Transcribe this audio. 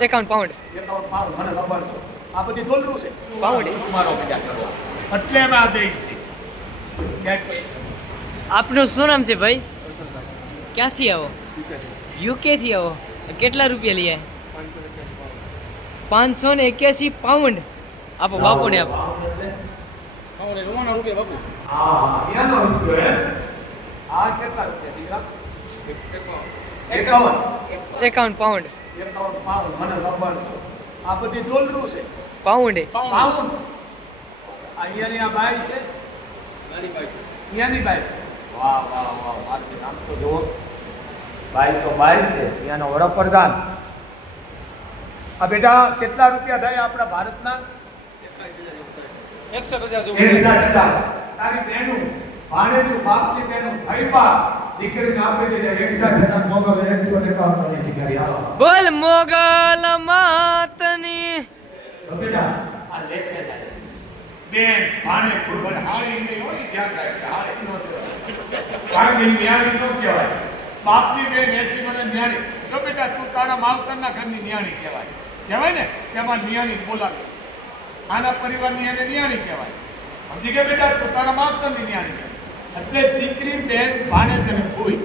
51 pound મને ખબર છે. આ બધી ડોલરું છે. પાઉન્ડ મારો મજા કરો એટલે અમે આ દઈ છે. ક્યાંક આપનું શું નામ છે ભાઈ? ક્યાંથી આવો? યુકે થી આવો. કેટલા રૂપિયા લઈએ? 581 પાઉન્ડ. આપો બાપુને આપો. એનો રૂપિયો હે. આ કેટલા રૂપિયા દીકરા? 51 પાઉન્ડ. 51 પાઉન્ડ મને ખબર છે. આ બધી ડોલરું છે. પાઉન્ડ પાઉન્ડ અહીંયાની આ બાઈ છે. અહીંયાની બાઈ. વાહ વાહ વાહ માર્કેટ આમ તો જુઓ. બાઈ તો બાઈ છે. અહીંયાનો વડાપ્રધાન. આ બેટા કેટલા રૂપિયા થાય આપણા ભારતના? 61,000. તારી બહેનું ભાણેજું બાપની બહેનું ભાઈબા દીકરીને આપી દીધે 61,000 મોગલ 151 ની શિકારી. હાલો બોલ મોગલ માતની. બેટા આ લેખે જાય છે. બેન ભાણે કુરબાન હાળી નહીં હોય ધ્યાન રાખે. હાળી નો કહેવાય. ભાગની ન્યાણી નો કહેવાય. બાપની બેન 80 મને ન્યાણી. જો બેટા તું તારા માવતરના ઘરની ન્યાણી કહેવાય. કહેવાય ને તેમાં ન્યાણી બોલાવે છે. આના પરિવારની એને ન્યાણી કહેવાય. સમજી ગયા બેટા તું તારા માવતરની ન્યાણી કહેવાય. એટલે દીકરી બેન ભાણે તેને ભૂઈ.